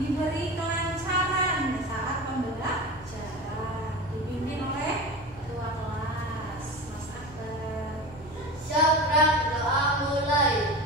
diberi kelancaran saat pembelajaran. Dipimpin oleh ketua kelas, Mas Akbar. Syabrak, doa mulai.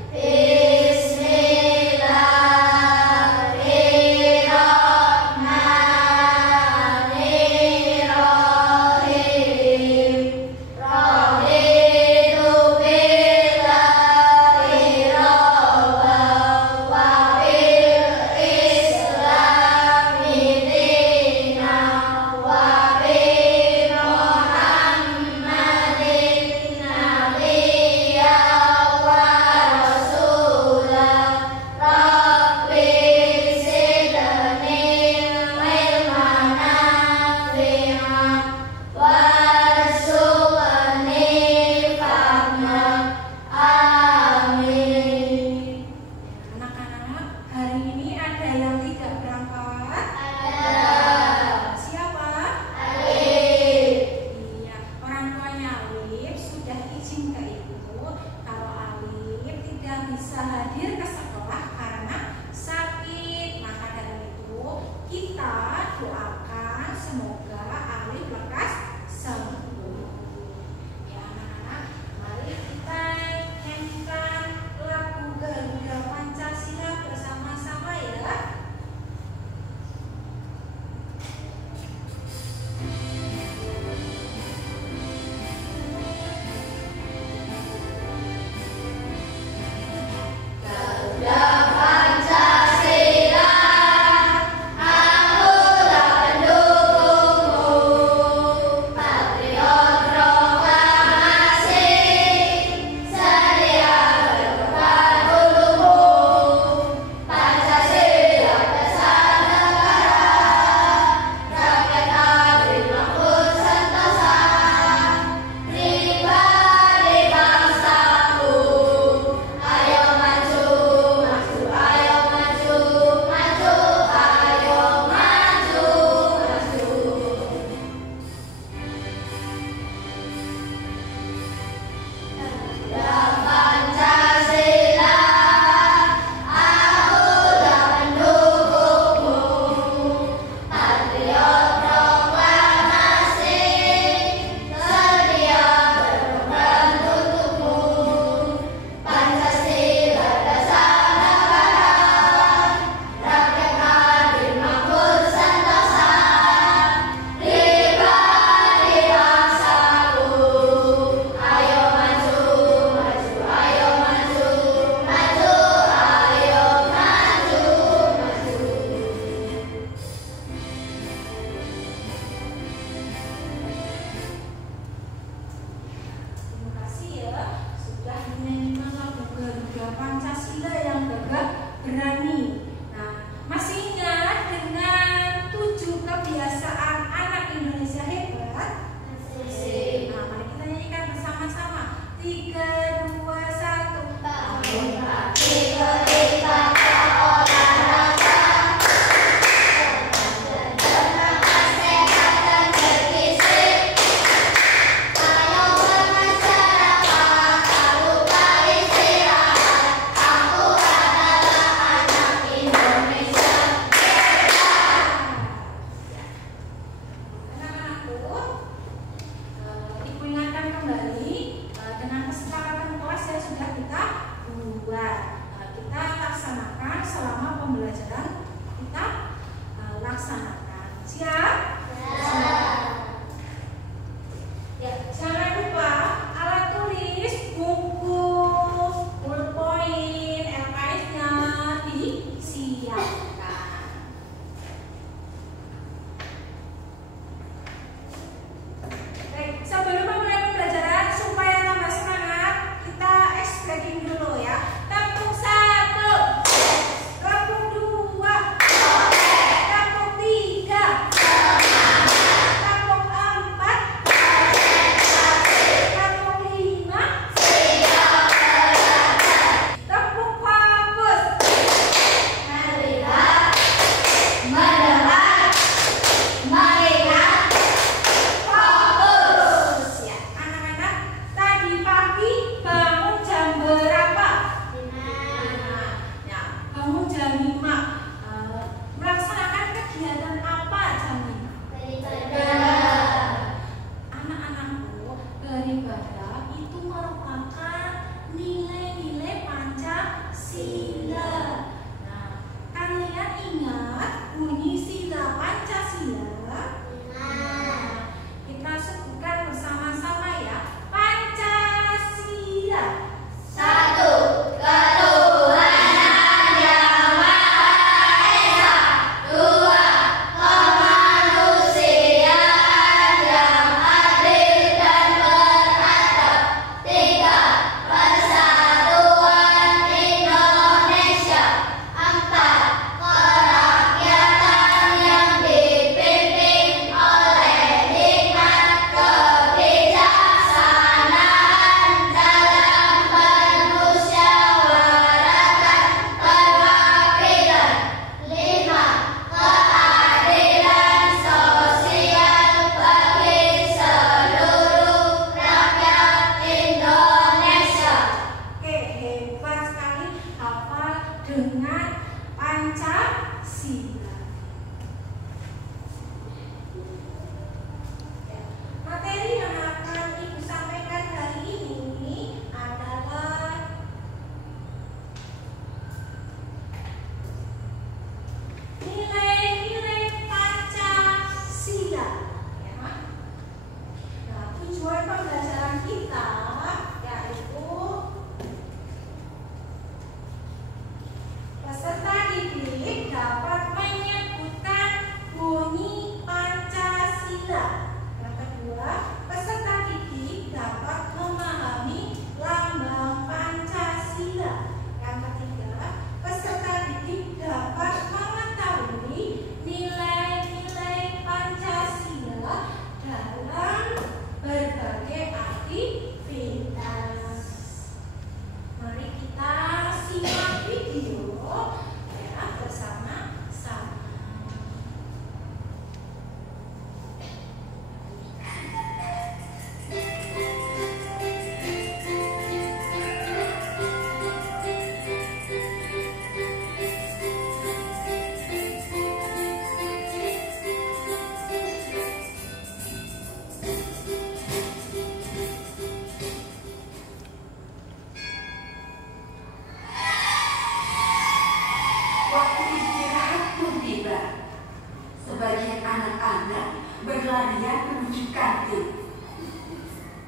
berlarian menuju kantin.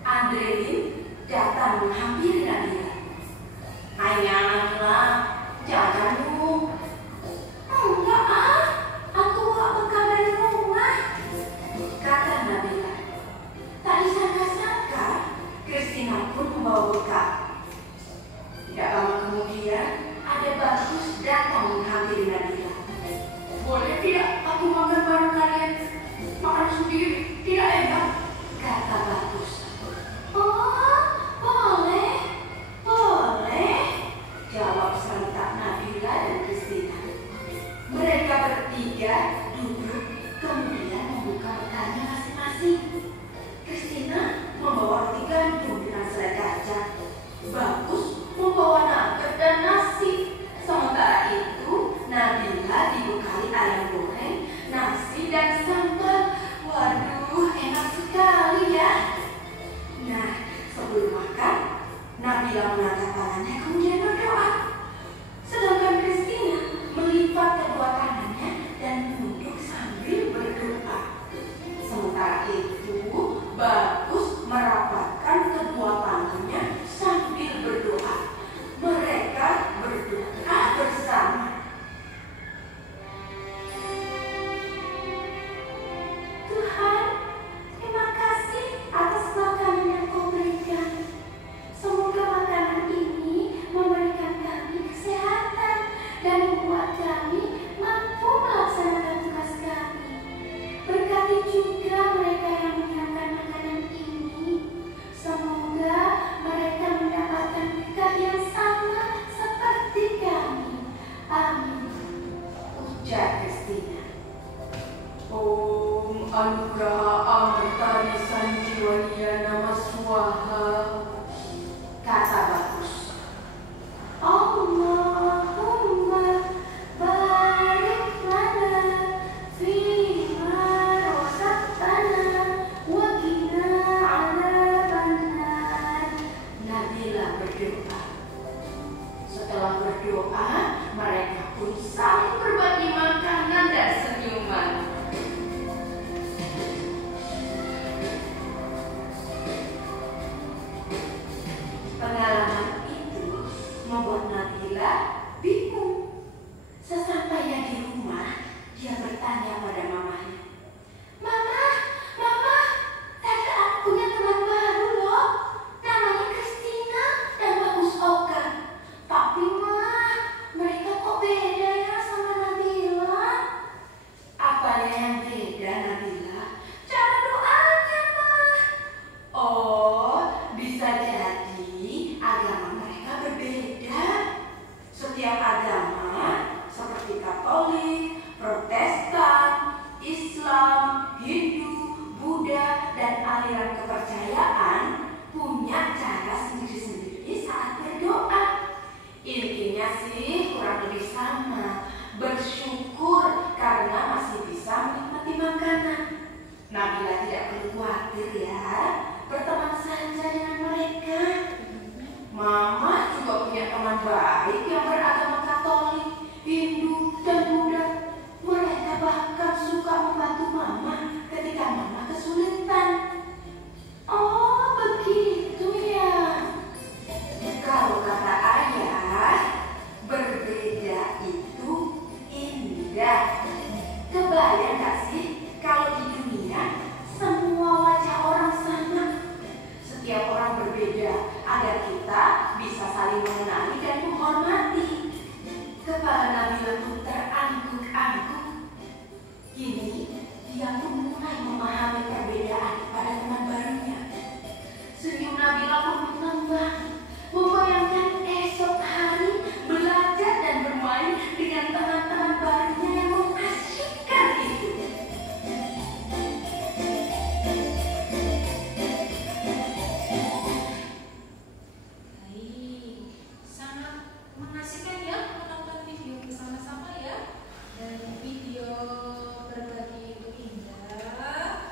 Andrelin datang menghampiri Nabila. "Ayahlah, jangan dulu." "Enggak ah, aku bawa bekal dari rumah," kata Nabila. Tak disangka-sangka, Christina pun membawa bekal. Tidak lama kemudian, ada Bagus datang menghampiri Nabila. "Boleh tidak aku makan bareng kalian? Makan sendiri tidak enak," kata Bagus. "Oh, boleh, boleh," jawab serentak Nabila dan Christina. Mereka bertiga duduk, kemudian membuka bekalnya masing-masing. Christina membawa roti gandum dengan selai kacang. Bagus membawa nugget dan nasi. Sementara itu, Nabila dibekali ayam goreng, nasi dan sambal. Waduh, enak sekali ya. Nah, sebelum makan, Nabila mengangkat tangannya kemudian berdoa. Sedangkan Christina melipat kedua tangannya dan duduk sambil berdoa. Sementara itu, Bagus merapatkan kedua tangannya sambil berdoa. Mereka berdoa bersama. "Tuhan, terima kasih atas makanan yang Kau berikan. Semoga makanan ini memberikan kami kesehatan dan membuat kami mampu melaksanakan tugas kami. Berkati juga mereka yang menyiapkan makanan ini. Semoga mereka mendapatkan berkat yang sama seperti kami. Amin," ujar Christina. "Om Anugraha Amrita Sanjiwaniya Nama Swaha," kata Bagus. "Allahumma barik lana fima razaqtana wa qina adzabannar." Nabila berdoa. Setelah berdoa, mereka pun saling berbagi makanan dan senyuman. Pengalaman itu membuat Nabila bingung. Sesampainya di rumah, dia bertanya pada mamanya, "Mama, Mama, tadi aku punya teman baru loh. Namanya Christina dan Bagus Oka. Tapi Ma, mereka kok beda ya sama Nabila?" "Apanya yang beda, Nabila?" "Cara doanya, Ma." "Oh, bisa jadi agama mereka berbeda. Setiap agama seperti Katolik, Protestan, Islam, Hindu, Buddha, dan aliran kepercayaan punya cara sendiri-sendiri saat berdoa. Intinya sih kurang lebih sama. Bersyukur karena masih bisa menikmati makanan. Nabila tidak perlu khawatir ya, berteman saja dengan mereka. Mama juga punya teman baik yang beragama Katolik, Hindu, dan Buddha. Mereka bahkan suka membantu Mama ketika Mama kesulitan. "Oh, begitu ya." Kalau kata Ayah, berbeda itu indah. Kebayang gak sih kalau di dunia semua wajah orang sama? Setiap orang berbeda agar kita bisa saling mengenali dan menghormati. Kepala Nabila pun terangguk-angguk. Kini dia pun mulai memahami perbedaan pada teman barunya. Senyum Nabila pun mengembang, membayangkan esok hari belajar dan bermain dengan teman-teman barunya yang mengasyikkan itu. Baik, sangat mengasihkan ya menonton video bersama-sama ya. Dan video berbagi itu indah.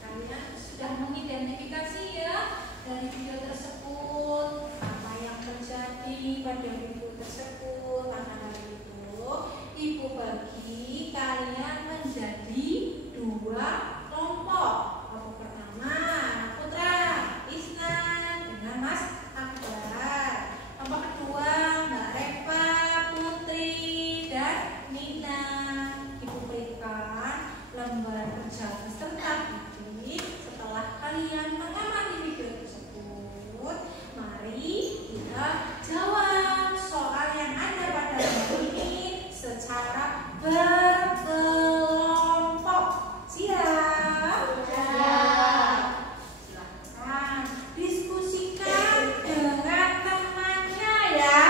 Kalian sudah mengidentifikasi ya dari video tersebut apa yang terjadi pada minggu tersebut. Maka dari itu, Ibu bagi kalian menjadi 2 kelompok. berkelompok. Siap? Siap. Silakan diskusikan dengan temannya ya.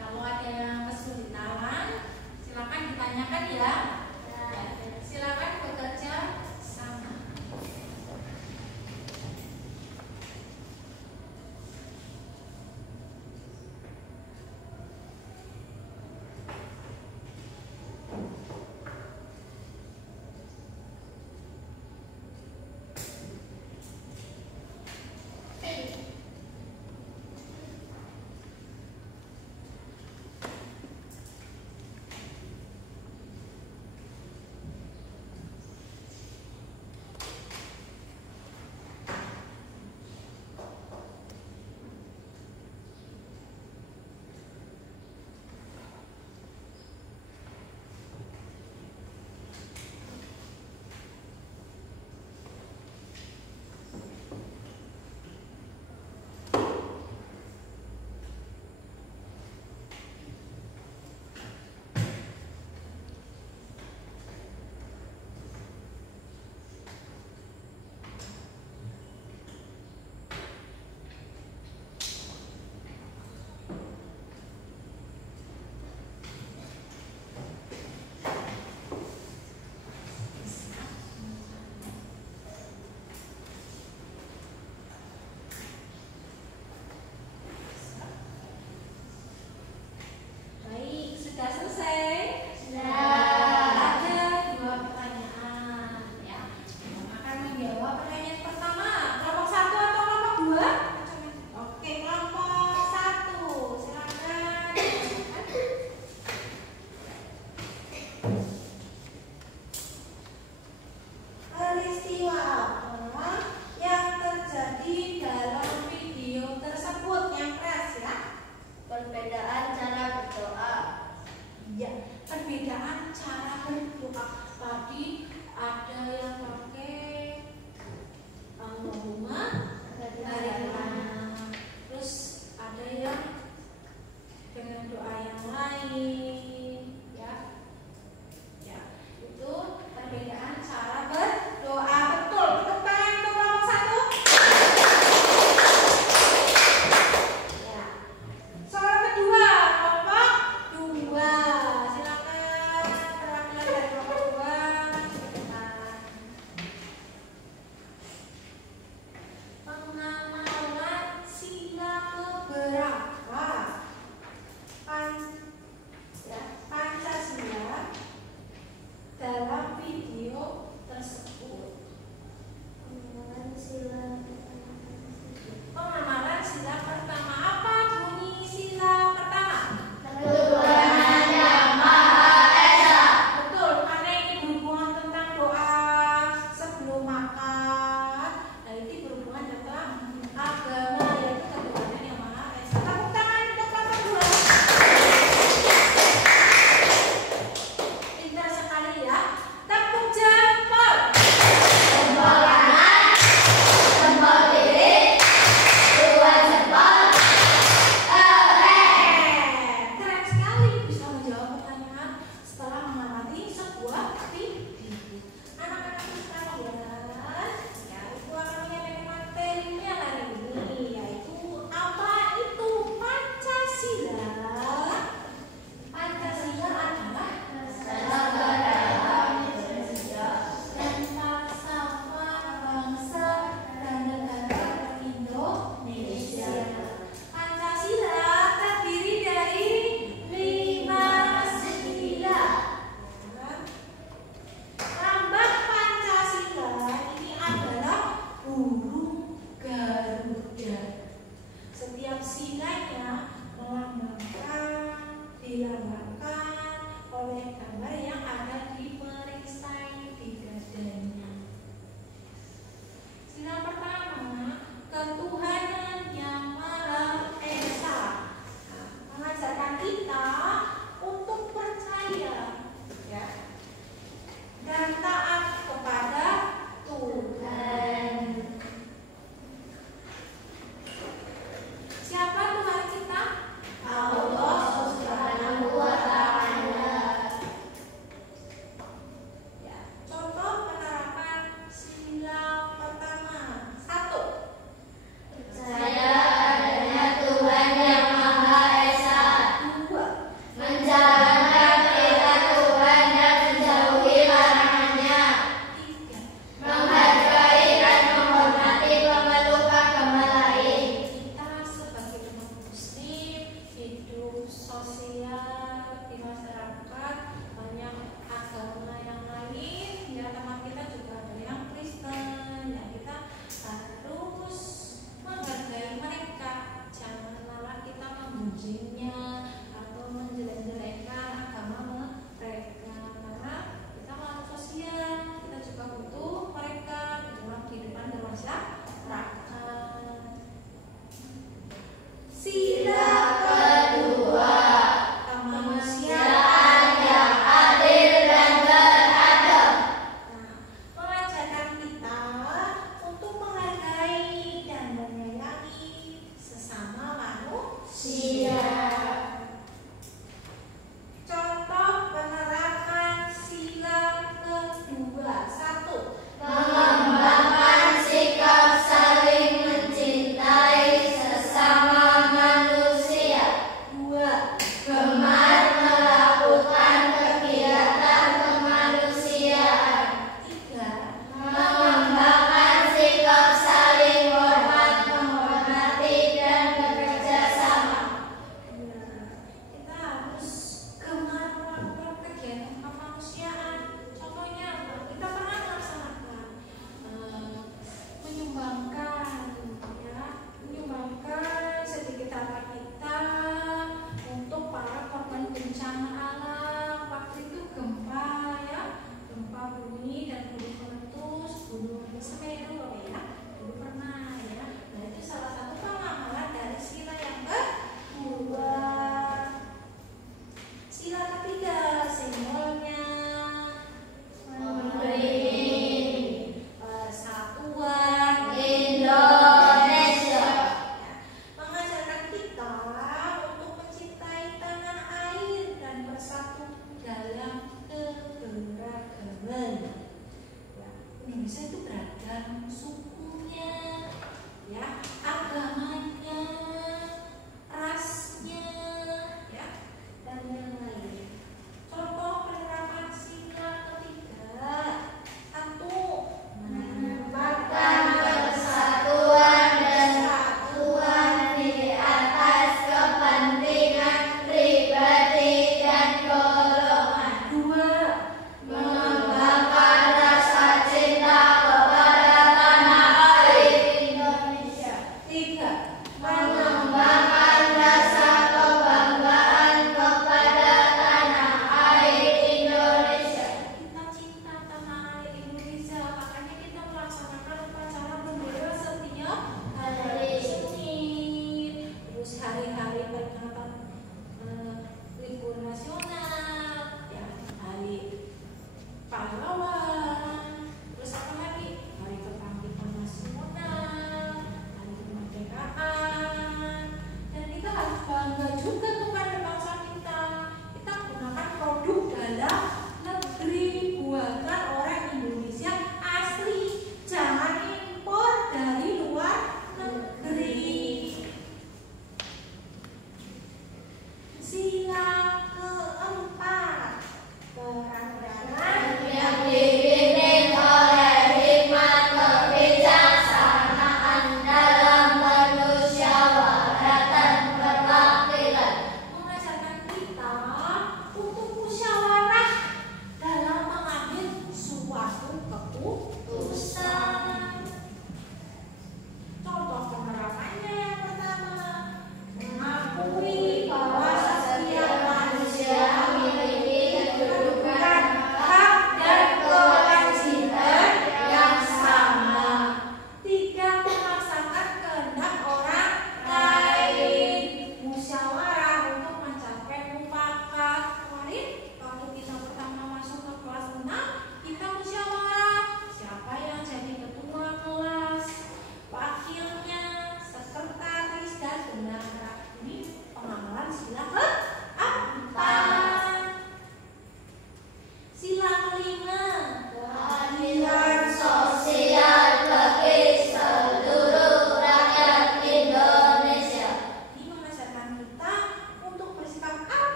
Kalau ada yang kesulitan, silakan ditanyakan ya. Silakan bekerja sama.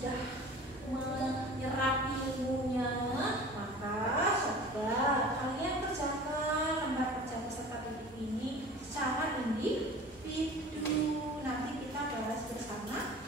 sudah menyerap ilmunya, maka coba kalian kerjakan lembar kerja peserta didik ini secara individu. Nanti kita bahas bersama-sama.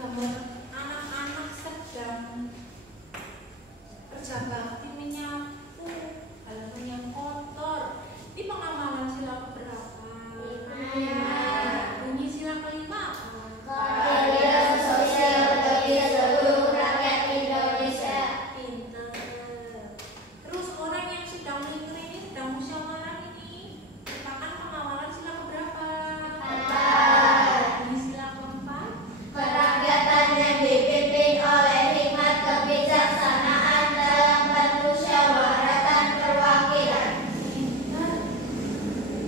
gambar anak-anak sedang kerja bakti menyapu halaman yang kotor. Ini pengamalan sila keberapa? Bunyi sila kelima. Keadilan sosial bagi seluruh rakyat Indonesia. Pintar. Terus orang yang sedang melipir ini sedang musyawarah ini merupakan pengawalan sila keberapa? Bunyi sila keempat. Kerakyatan yang dipimpin oleh hikmat kebijaksanaan dalam permusyawaratan perwakilan. Pintar.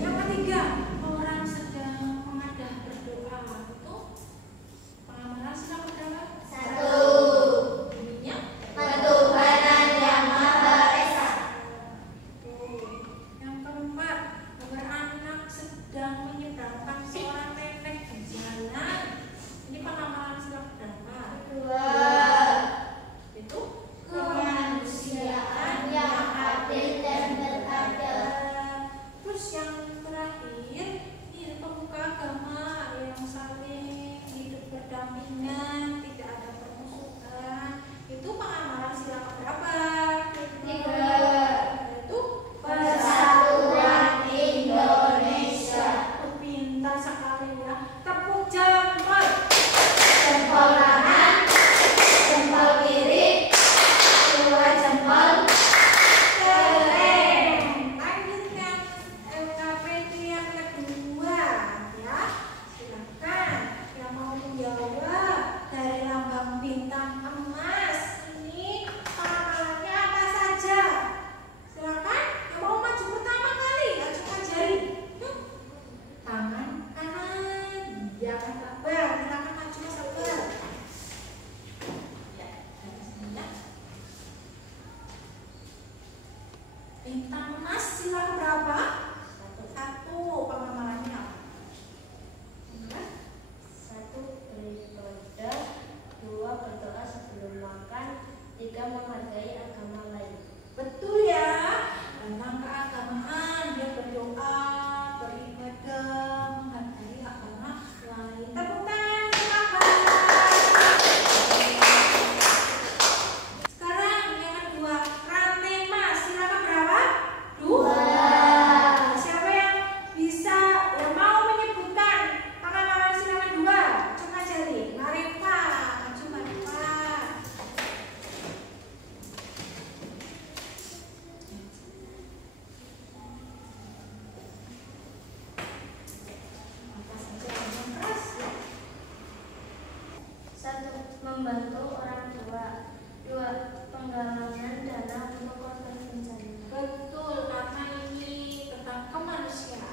Yang ketiga, orang sedang mengadah berdoa. Itu pengamalan sila keberapa? Satu. Bunyinya Ketuhanan yang Maha Esa. yang keempat, beranak sedang menyeberangkan seorang nenek di jalan. Ini pengamalan sila keberapa? Dua. Itu Kemanusiaan yang adil dan beradab. Terus yang terakhir, ini pemuka agama yang saling hidup berdampingan, tidak ada permusuhan. Itu pengamalan sila keberapa? Tiga. Itu Persatuan Indonesia. pintar sekali ya. Tepuk jempol. Jempol kanan, jempol kiri, dua jempol. Keren. Lanjutkan LKPD yang kedua ya. Silakan yang mau menjawab dari lambang bintang emas ini pengamalannya apa saja? Silakan yang mau maju pertama kali ajukan jari. Tangan kanan. Jangan sabar. Silakan maju sabar. Ya, dari sini ya. Bintang emas sila berapa? Satu. Pengamalannya apa? Satu, beribadah. Dua, berdoa sebelum makan. Tiga, menghargai agama lain. Betul ya. Tentang keagamaan dia berdoa, beribadah, menghargai agama lain. Tepuk tangan, silakan. Sekarang yang kedua, rantai emas silakan berapa? Dua. Siapa yang bisa yang mau menyebutkan pengamalan silakan dua? Coba jari. Marifa, maju Marifa. Apa saja yang keras ya? Satu, membantu orang tua. Dua, penggalangan dana untuk korban bencana. Betul, karena ini tentang kemanusiaan.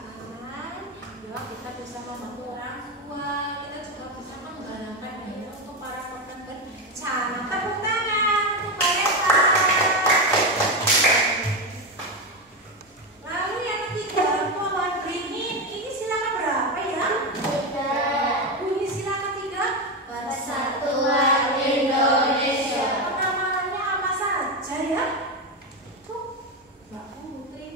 Ya, kita bisa membantu orang tua, kita juga bisa menggalakkan dana untuk para korban bencana. Tepuk tangan untuk mereka. Lalu yang ketiga, pohon beringin. Ini silakan berapa ya? Tiga, Bunyi sila ketiga. Persatuan Indonesia. Pengamalannya apa saja ya? Tuh, Mbak Putri.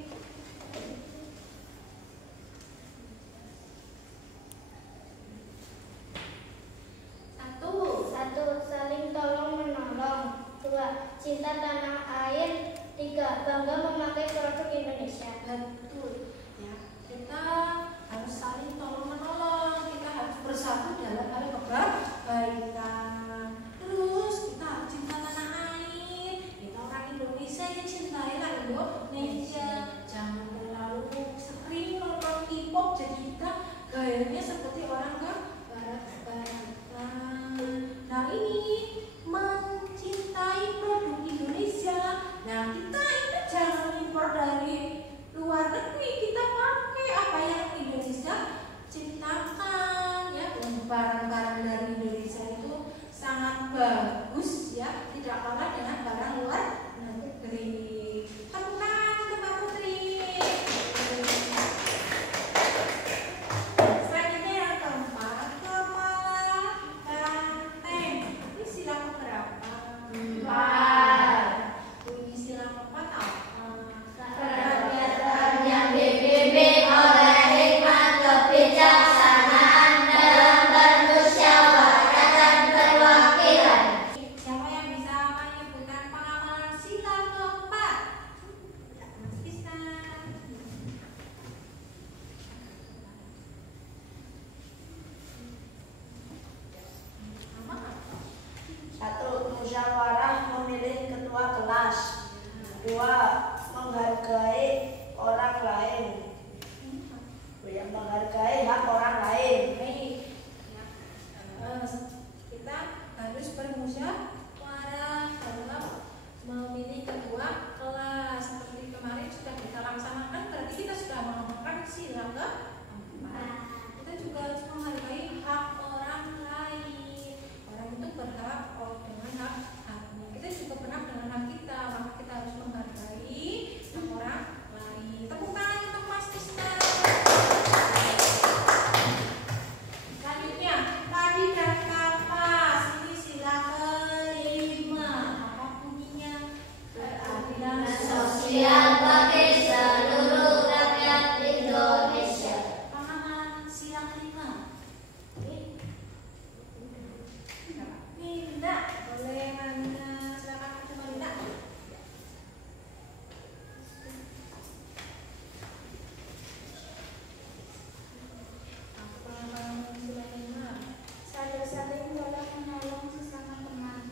saling menolong sesama teman.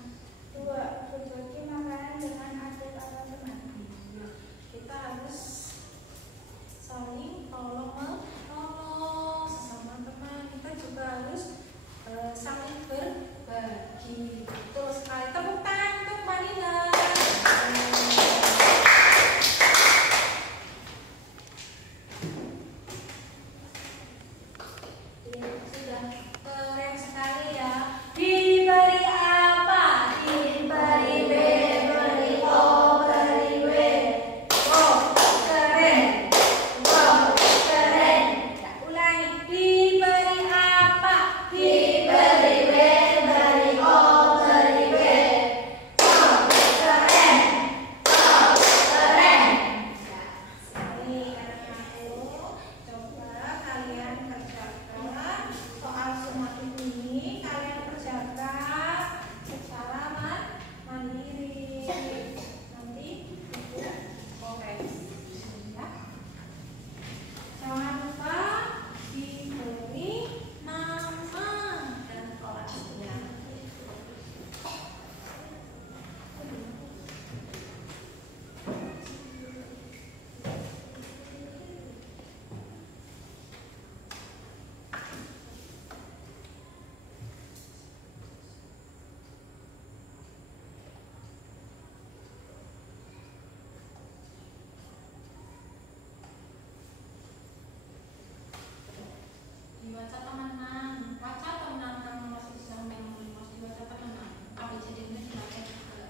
2. Berbagi makanan dengan adik atau teman. Kita harus saling tolong menolong sesama teman. Kita juga harus saling berbagi. Betul sekali. Tepuk tangan untuk Mbak Nina. Sudah keren sekali ya. Diberi apa? Diberi B, beri O, beri W. Wow, keren. Wow, keren. Kita ulangi. Diberi apa? Diberi B, beri O, beri W. Wow, keren. Wow, keren. Sekali karena aku coba kalian kerjakan soal semua ini, kalian kerjakan secara mandiri. Nanti ibu koreksi ya. Jangan lupa diberi nama dan kelasnya. Dibaca temenan, baca temenan kamu masih sampai mas dibaca temenan. ABCD-nya dibaca juga.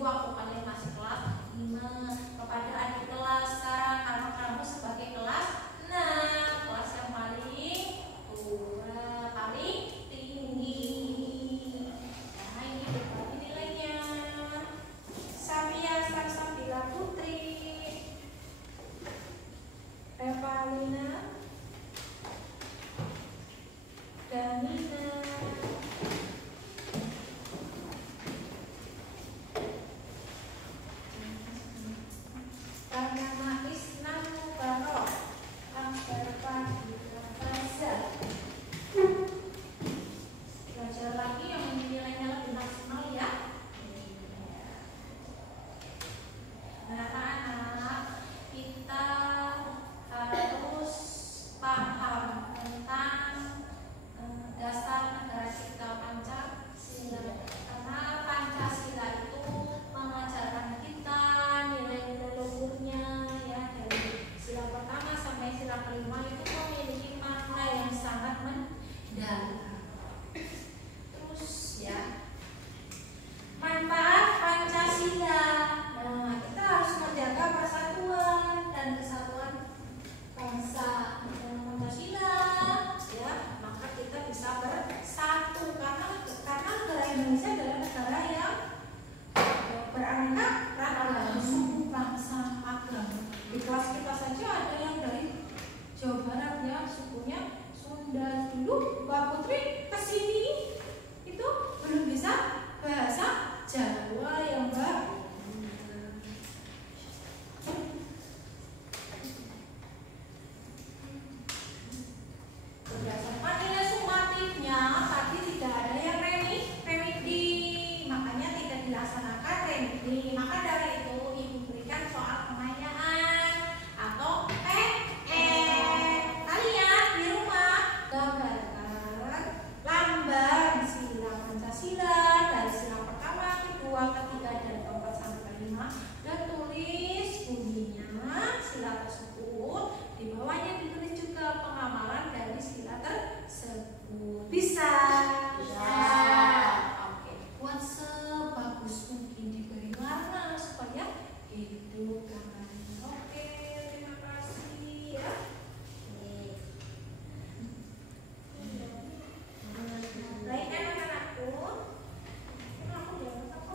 waktu kalian masih kelas 5. Kepada adik kelas sekarang, karena kamu sebagai kelas 6, kelas yang paling tua, paling tinggi. Nah, ini berbagi nilainya. Safia Salsabila Putri, Revalina, Danina, Pranama Isna Mubarok, Akbar Fadila Faza. Belajar lagi yang nilainya lebih maksimal ya. Nah, anak-anak, kita harus paham tentang dasar negara kita Pancasila. Karena Pancasila itu mengajarkan kita nilai-nilai luhurnya ya, dari sila pertama sampai sila kelima itu memiliki makna yang sangat mendalam. Terus ya, manfaat Pancasila. Nah, kita harus menjaga persatuan dan kesatuan bangsa. Dengan Pancasila ya, maka kita bisa bersatu karena negara Indonesia adalah negara yang beraneka ragam suku, bangsa, agama. Di kelas kita saja ada yang dari Jawa Barat ya, sukunya Sunda. Dulu Mbak Putri kesini itu belum bisa bahasa Jawa ya Mbak. Berdasarkan nilai sumatifnya tadi tidak ada yang remedi, makanya tidak dilaksanakan remedi. Maka dari itu ibu berikan soal penanyaan atau PR. Kalian di rumah gambarkan lambar sila Pancasila dari sila pertama, kedua, ketiga, dan keempat sampai kelima, dan tulis bunyinya sila tersebut. Di bawahnya ditulis juga pengamalan dari sila tersebut. Bisa? Bisa. Oke. Buat sebagus mungkin diberi warna supaya hidup gambarnya. Oke, terima kasih ya. Baik anak-anakku. Aku jawab apa?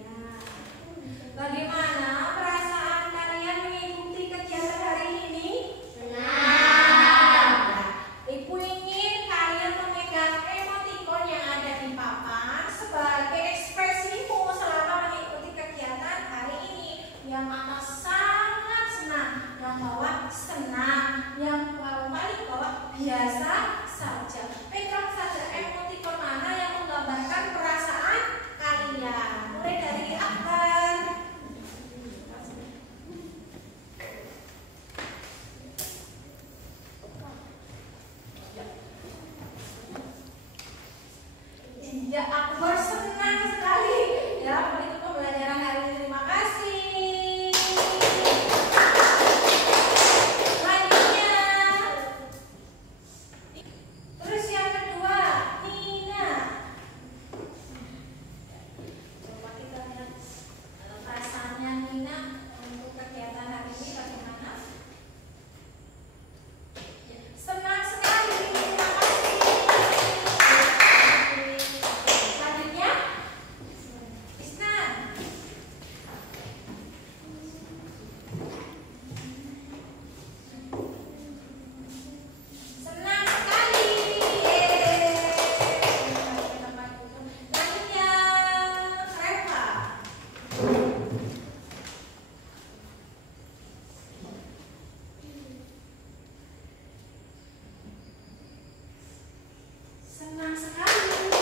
Ya. Bagaimana perasaan kalian mengikuti kegiatan hari ini? Senang. Ibu ingin kalian memegang emoticon yang ada di papan sebagai ekspresimu selama mengikuti kegiatan hari ini. Yang mana sangat senang, yang bawah senang, yang paling bawah biasa saja. Pegang saja emoticon mana yang menggambarkan perasaan kalian. Mulai dari Akbar. Ya, Akbar senang sekali ya mengikuti pembelajaran hari ini. Terima kasih. Selanjutnya, terus yang kedua, Nina. Coba kita lihat perasaannya Nina untuk kegiatan hari ini bagaimana? Ya, senang sekali. Terima kasih. Selanjutnya, Isnan. Senang sekali. Selanjutnya, Reva. Senang sekali.